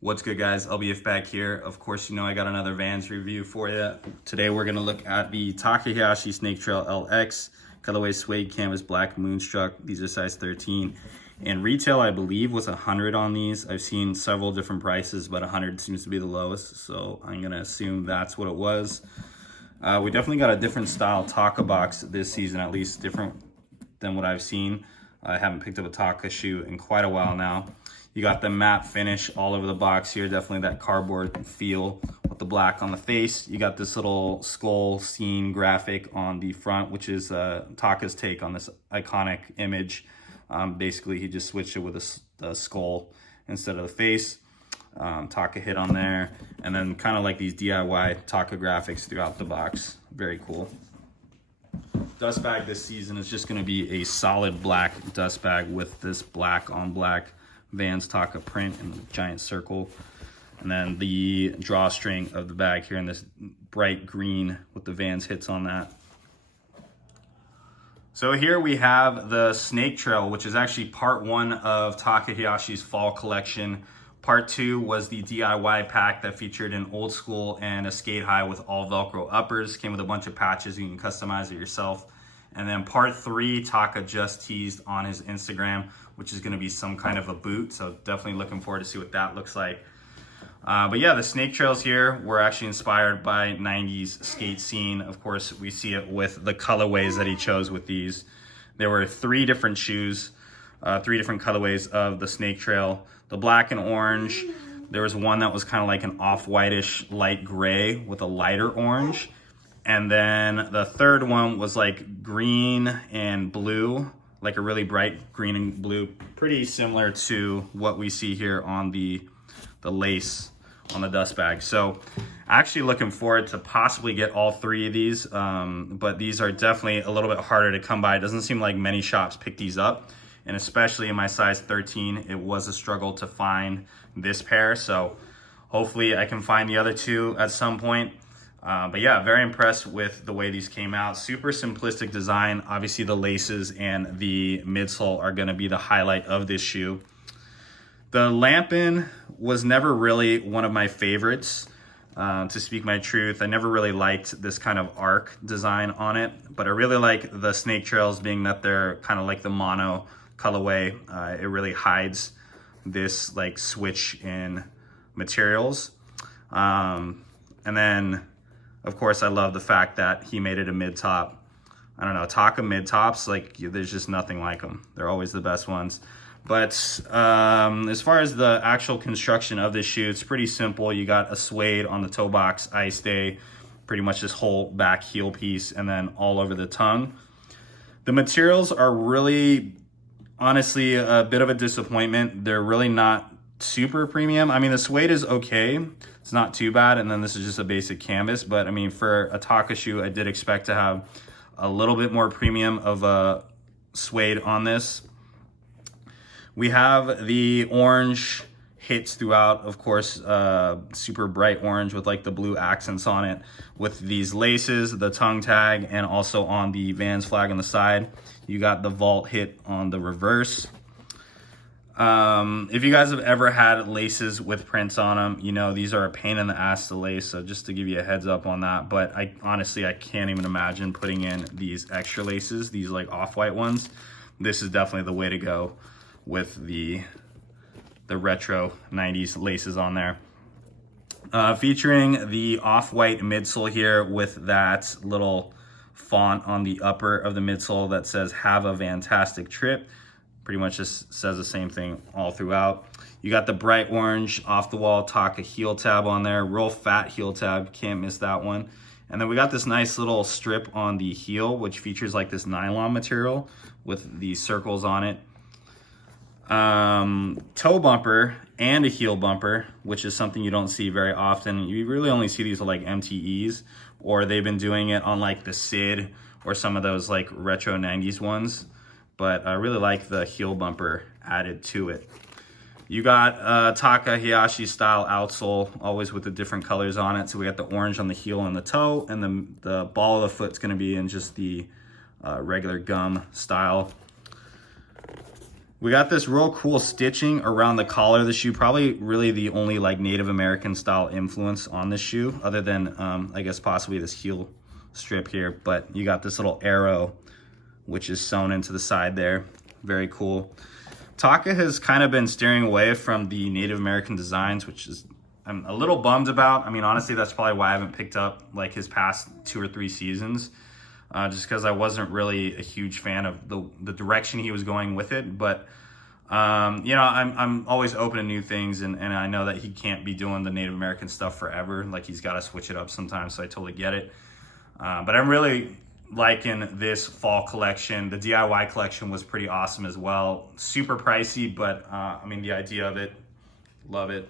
What's good, guys? LBF back here. Of course, you know I got another Vans review for you. Today we're going to look at the Taka Hayashi Snake Trail LX, colorway suede canvas black Moonstruck. These are size 13. And retail, I believe, was 100 on these. I've seen several different prices, but 100 seems to be the lowest. So I'm going to assume that's what it was. We definitely got a different style Taka box this season, at least different than what I've seen. I haven't picked up a Taka shoe in quite a while now. You got the matte finish all over the box here, definitely that cardboard feel with the black on the face. You got this little skull scene graphic on the front, which is Taka's take on this iconic image. Basically, he just switched it with a skull instead of the face. Taka hit on there, and then kind of like these DIY Taka graphics throughout the box. Very cool. Dust bag this season is just going to be a solid black dust bag with this black on black Vans Taka print and a giant circle, and then the drawstring of the bag here in this bright green with the Vans hits on that. So here we have the Snake Trail, which is actually part one of Taka Hayashi's fall collection. Part two was the DIY pack that featured an old school and a skate high with all Velcro uppers. Came with a bunch of patches, you can customize it yourself. And then part three, Taka just teased on his Instagram, which is gonna be some kind of a boot. So definitely looking forward to see what that looks like. But yeah, the Snake Trails here were actually inspired by 90s skate scene. Of course, we see it with the colorways that he chose with these. There were three different shoes, three different colorways of the Snake Trail. The black and orange. There was one that was kind of like an off-whitish light gray with a lighter orange. And then the third one was like green and blue, like a really bright green and blue, pretty similar to what we see here on the lace on the dust bag. So actually looking forward to possibly get all three of these, but these are definitely a little bit harder to come by. It doesn't seem like many shops pick these up, and especially in my size 13, it was a struggle to find this pair. So hopefully I can find the other two at some point. But yeah, very impressed with the way these came out. Super simplistic design. Obviously the laces and the midsole are gonna be the highlight of this shoe. The Lampin was never really one of my favorites, to speak my truth. I never really liked this kind of arc design on it, but I really like the Snake Trails being that they're kind of like the mono colorway. It really hides this like switch in materials. And then of course, I love the fact that he made it a mid-top. I don't know, Taka mid-tops, like there's just nothing like them. They're always the best ones. But as far as the actual construction of this shoe, it's pretty simple. You got a suede on the toe box, eye stay, pretty much this whole back heel piece, and then all over the tongue. The materials are really, honestly, a bit of a disappointment. They're really not super premium. I mean, the suede is okay. It's not too bad, and then this is just a basic canvas, but I mean, for a Taka shoe, I did expect to have a little bit more premium of a suede on this. We have the orange hits throughout, of course, super bright orange with like the blue accents on it, with these laces, the tongue tag, and also on the Vans flag on the side. You got the vault hit on the reverse. If you guys have ever had laces with prints on them, you know these are a pain in the ass to lace, so just to give you a heads up on that. But honestly I can't even imagine putting in these extra laces, these like off-white ones. This is definitely the way to go with the retro 90s laces on there. Featuring the off-white midsole here with that little font on the upper of the midsole that says "Have a fantastic trip." Pretty much just says the same thing all throughout. You got the bright orange off the wall Taka heel tab on there, real fat heel tab, can't miss that one. And then we got this nice little strip on the heel, which features like this nylon material with the circles on it. Toe bumper and a heel bumper, which is something you don't see very often. You really only see these like MTEs, or they've been doing it on like the Sid or some of those like retro 90s ones. But I really like the heel bumper added to it. You got Taka Hayashi style outsole, always with the different colors on it. So we got the orange on the heel and the toe, and the ball of the foot's gonna be in just the regular gum style. We got this real cool stitching around the collar of the shoe. Probably really the only like Native American style influence on this shoe, other than I guess possibly this heel strip here. But you got this little arrow, which is sewn into the side there. Very cool. Taka has kind of been steering away from the Native American designs, which is I'm a little bummed about. I mean, honestly, that's probably why I haven't picked up like his past 2 or 3 seasons. Just because I wasn't really a huge fan of the direction he was going with it. But, you know, I'm always open to new things, and I know that he can't be doing the Native American stuff forever. Like, he's got to switch it up sometimes, so I totally get it. But I'm really liking this fall collection. The DIY collection was pretty awesome as well. Super pricey, but, I mean, the idea of it, love it.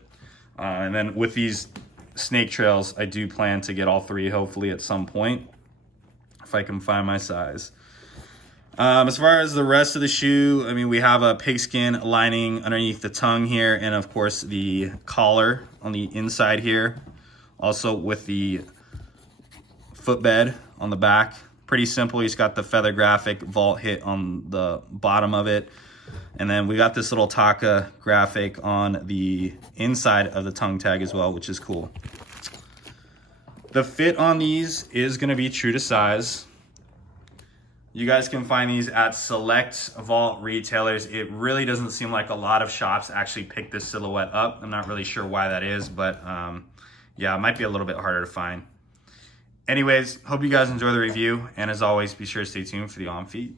And then with these snake trails, I do plan to get all 3, hopefully, at some point, if I can find my size. As far as the rest of the shoe, I mean, we have a pigskin lining underneath the tongue here, and of course the collar on the inside here. Also with the footbed on the back. Pretty simple. He's got the feather graphic vault hit on the bottom of it. And then we got this little Taka graphic on the inside of the tongue tag as well, which is cool. The fit on these is going to be true to size. You guys can find these at select vault retailers. It really doesn't seem like a lot of shops actually pick this silhouette up. I'm not really sure why that is, but yeah, it might be a little bit harder to find. Anyways, hope you guys enjoy the review. And as always, be sure to stay tuned for the on feet.